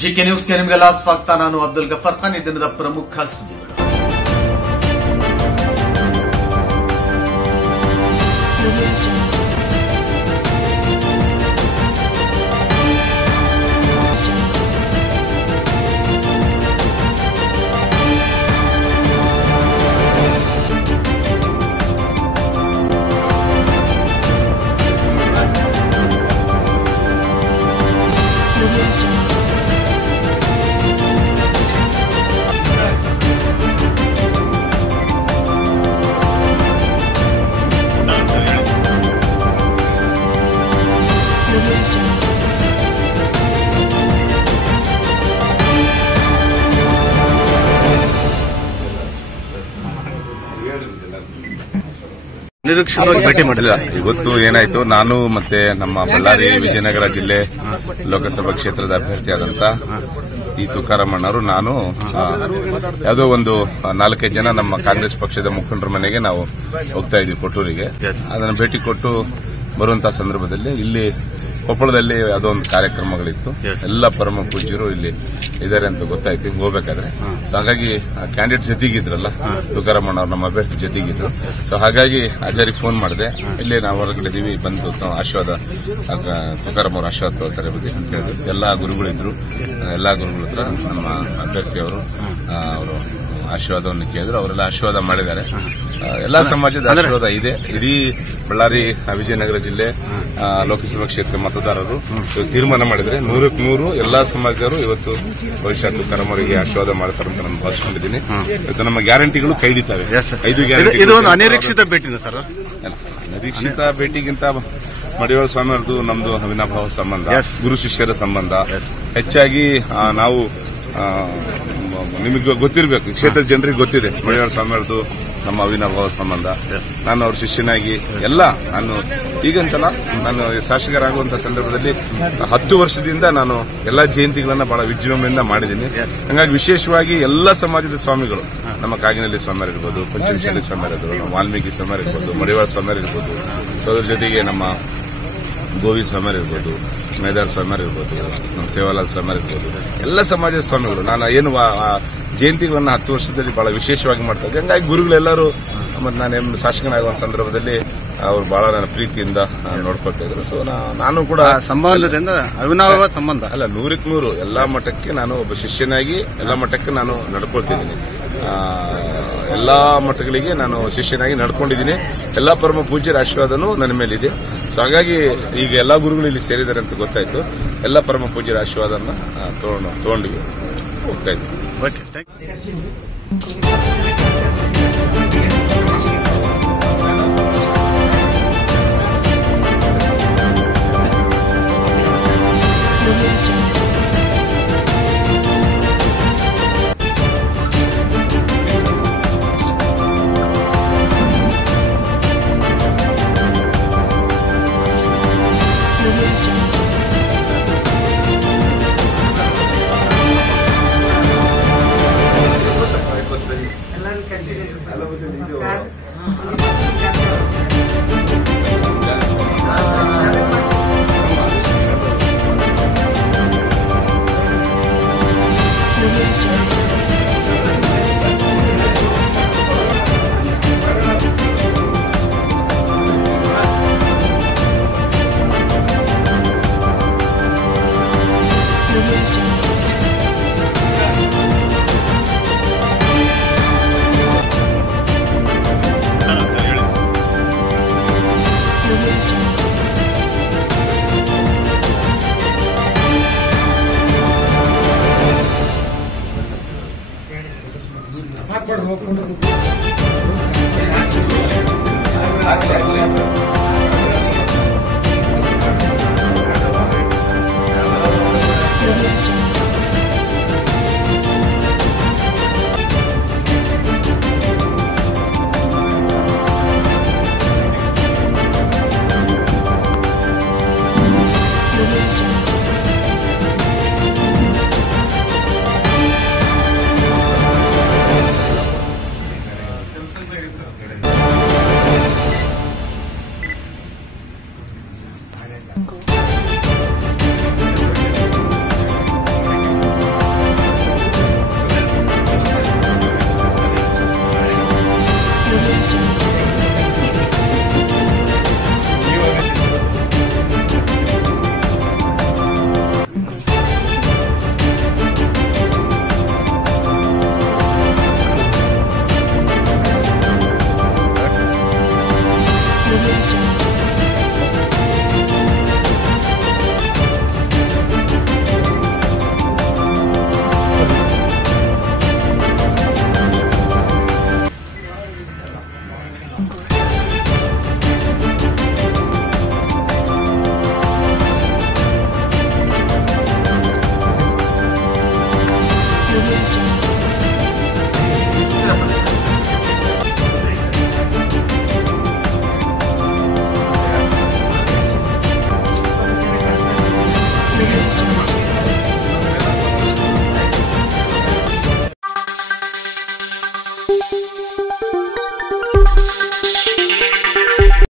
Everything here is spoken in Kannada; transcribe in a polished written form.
ಜಿಕೆ ನ್ಯೂಸ್ಗೆ ನಿಮಗೆಲ್ಲ ಸ್ವಾಗತ. ನಾನು ಅಬ್ದುಲ್ ಗಫರ್ ಖಾನ್. ಈ ದಿನದ ಪ್ರಮುಖ ಸುದ್ದಿಗಳು. ನಿರೀಕ್ಷಿತವಾಗಿ ಭೇಟಿ ಮಾಡಿಲ್ಲ. ಇವತ್ತು ಏನಾಯ್ತು, ನಾನು ಮತ್ತೆ ನಮ್ಮ ಬಳ್ಳಾರಿ ವಿಜಯನಗರ ಜಿಲ್ಲೆ ಲೋಕಸಭಾ ಕ್ಷೇತ್ರದ ಅಭ್ಯರ್ಥಿಯಾದಂತ ಈ ತುಕಾರಾಮಣ್ಣವರು ನಾನು ಯಾವುದೋ ಒಂದು 4-5 ಜನ ನಮ್ಮ ಕಾಂಗ್ರೆಸ್ ಪಕ್ಷದ ಮುಖಂಡರ ಮನೆಗೆ ನಾವು ಹೋಗ್ತಾ ಇದ್ವಿ ಕೊಟ್ಟೂರಿಗೆ. ಅದನ್ನು ಭೇಟಿ ಕೊಟ್ಟು ಬರುವಂತಹ ಸಂದರ್ಭದಲ್ಲಿ ಇಲ್ಲಿ ಕೊಪ್ಪಳದಲ್ಲಿ ಯಾವುದೋ ಒಂದು ಕಾರ್ಯಕ್ರಮಗಳಿತ್ತು. ಎಲ್ಲ ಪರಮ ಪೂಜ್ಯರು ಇಲ್ಲಿ ಇದ್ದಾರೆ ಅಂತ ಗೊತ್ತಾಯ್ತು ಹೋಗ್ಬೇಕಾದ್ರೆ. ಸೊ ಹಾಗಾಗಿ ಕ್ಯಾಂಡಿಡೇಟ್ ಜೊತೆಗಿದ್ರಲ್ಲ, ತುಕಾರಾಮಣ್ಣವ್ರು ನಮ್ಮ ಅಭ್ಯರ್ಥಿ ಜೊತೆಗಿದ್ರು. ಸೊ ಹಾಗಾಗಿ ಅಜರಿಗೆ ಫೋನ್ ಮಾಡಿದೆ, ಇಲ್ಲಿ ನಾವು ಹೊರಗಡೆ ಇದೀವಿ, ಬಂದು ಆಶೀರ್ವಾದ ತುಕಾರಾಮ್ ಆಶೀರ್ವಾದ ತಗೋತಾರೆ ಅಂತ ಹೇಳಿದ್ರು. ಎಲ್ಲಾ ಗುರುಗಳಿದ್ರು. ಎಲ್ಲಾ ಗುರುಗಳ ಹತ್ರ ನಮ್ಮ ಅಭ್ಯರ್ಥಿಯವರು ಅವರು ಆಶೀರ್ವಾದವನ್ನು ಕೇಳಿದ್ರು. ಅವರೆಲ್ಲ ಆಶೀರ್ವಾದ ಮಾಡಿದ್ದಾರೆ. ಎಲ್ಲಾ ಸಮಾಜದ ಆಶೀರ್ವಾದ ಇದೆ. ಇಡೀ ಬಳ್ಳಾರಿ ವಿಜಯನಗರ ಜಿಲ್ಲೆ ಲೋಕಸಭಾ ಕ್ಷೇತ್ರ ಮತದಾರರು ತೀರ್ಮಾನ ಮಾಡಿದ್ರೆ 100% ಎಲ್ಲಾ ಸಮಾಜದವರು ಇವತ್ತು ಭವಿಷ್ಯ ತುಕಾರಾಮ್ ಅವರಿಗೆ ಆಶೀರ್ವಾದ ಮಾಡ್ತಾರೆ ಅಂತ ನಾನು ಭಾವಿಸ್ಕೊಂಡಿದ್ದೀನಿ. ಇವತ್ತು ನಮ್ಮ ಗ್ಯಾರಂಟಿಗಳು ಕೈ ಹಿಡಿತಾವೆ. 5 ಗ್ಯಾರಂಟಿ. ಇದು ಒಂದು ಅನಿರೀಕ್ಷಿತ ಭೇಟಿನ ಸರ್? ಅನಿರೀಕ್ಷಿತ ಭೇಟಿಗಿಂತ ಮಡಿವಾಳ ಸ್ವಾಮಿ ಅವರದು ನಮ್ದು ಅವಿನಾಭಾವ ಸಂಬಂಧ, ಗುರು ಶಿಷ್ಯರ ಸಂಬಂಧ. ಹೆಚ್ಚಾಗಿ ನಾವು ನಿಮಗೆ ಗೊತ್ತಿರಬೇಕು, ಕ್ಷೇತ್ರದ ಜನರಿಗೆ ಗೊತ್ತಿದೆ ಮಡಿವಾಳ ಸ್ವಾಮಿ ಅವರದು ನಮ್ಮ ಅವಿನಾಭಾವ ಸಂಬಂಧ. ನಾನು ಅವ್ರ ಶಿಷ್ಯನಾಗಿ ನಾನು ಈಗಂತಲ್ಲ, ನಾನು ಶಾಸಕರಾಗುವಂತಹ ಸಂದರ್ಭದಲ್ಲಿ 10 ವರ್ಷದಿಂದ ನಾನು ಎಲ್ಲಾ ಜಯಂತಿಗಳನ್ನ ಬಹಳ ವಿಜೃಂಭಣೆಯಿಂದ ಮಾಡಿದ್ದೀನಿ. ಹಾಗಾಗಿ ವಿಶೇಷವಾಗಿ ಎಲ್ಲಾ ಸಮಾಜದ ಸ್ವಾಮಿಗಳು, ನಮ್ಮ ಕಾಗಿನಲ್ಲಿ ಸ್ವಾಮಿಯರ್ ಇರ್ಬೋದು, ಪಂಚಮಶಾಲಿ ಸ್ವಾಮಿಯರ್ ಇರ್ಬೋದು, ನಮ್ಮ ವಾಲ್ಮೀಕಿ ಸ್ವಾಮಿಯರ್ ಇರ್ಬೋದು, ಮಡಿವಾಳ ಸ್ವಾಮಿಯರ್ ಇರ್ಬೋದು, ಸೊ ಅದ್ರ ಜೊತೆಗೆ ನಮ್ಮ ಗೋವಿ ಸ್ವಾಮಿಯರ್ ಇರ್ಬೋದು, ಮೇದಾರ್ ಸ್ವಾಮಿಯರ್ ಇರ್ಬೋದು, ನಮ್ಮ ಸೇವಾಲಾಲ್ ಸ್ವಾಮಿಯರ್ ಇರ್ಬೋದು, ಎಲ್ಲ ಸಮಾಜದ ಸ್ವಾಮಿಗಳು. ನಾನು ಏನು ಜಯಂತಿಗಳನ್ನ 10 ವರ್ಷದಲ್ಲಿ ಬಹಳ ವಿಶೇಷವಾಗಿ ಮಾಡ್ತಾ ಇದ್ದೆ. ಹಂಗಾಗಿ ಗುರುಗಳೆಲ್ಲರೂ ಮತ್ತೆ ನಾನು ಶಾಸಕನಾಗುವ ಸಂದರ್ಭದಲ್ಲಿ ಅವರು ಬಹಳ ನನ್ನ ಪ್ರೀತಿಯಿಂದ ನೋಡ್ಕೊಳ್ತಾ ಇದ್ರು. ಸೊ ನಾನು ಕೂಡ ಸಂಬಂಧದಿಂದ ಅವಿನಾಭಾವ ಸಂಬಂಧ ಅಲ್ಲ, 100% ಎಲ್ಲಾ ಮಟ್ಟಕ್ಕೆ ನಾನು ಒಬ್ಬ ಶಿಷ್ಯನಾಗಿ ಎಲ್ಲಾ ಮಟ್ಟಕ್ಕೆ ನಾನು ನಡ್ಕೊಳ್ತಿದ್ದೀನಿ. ಎಲ್ಲಾ ಮಟ್ಟಗಳಿಗೆ ನಾನು ಶಿಷ್ಯನಾಗಿ ನಡ್ಕೊಂಡಿದ್ದೀನಿ. ಎಲ್ಲಾ ಪರಮ ಪೂಜ್ಯರ ಆಶೀರ್ವಾದನೂ ನನ್ನ ಮೇಲಿದೆ. ಸೊ ಹಾಗಾಗಿ ಈಗ ಎಲ್ಲಾ ಗುರುಗಳು ಇಲ್ಲಿ ಸೇರಿದ್ದಾರೆ ಅಂತ ಗೊತ್ತಾಯ್ತು. ಎಲ್ಲಾ ಪರಮ ಪೂಜ್ಯರ ಆಶೀರ್ವಾದನ ತಗೊಂಡು ಹೋಗ್ತಾ ಇದ್ದೀನಿ. Okay, thank you.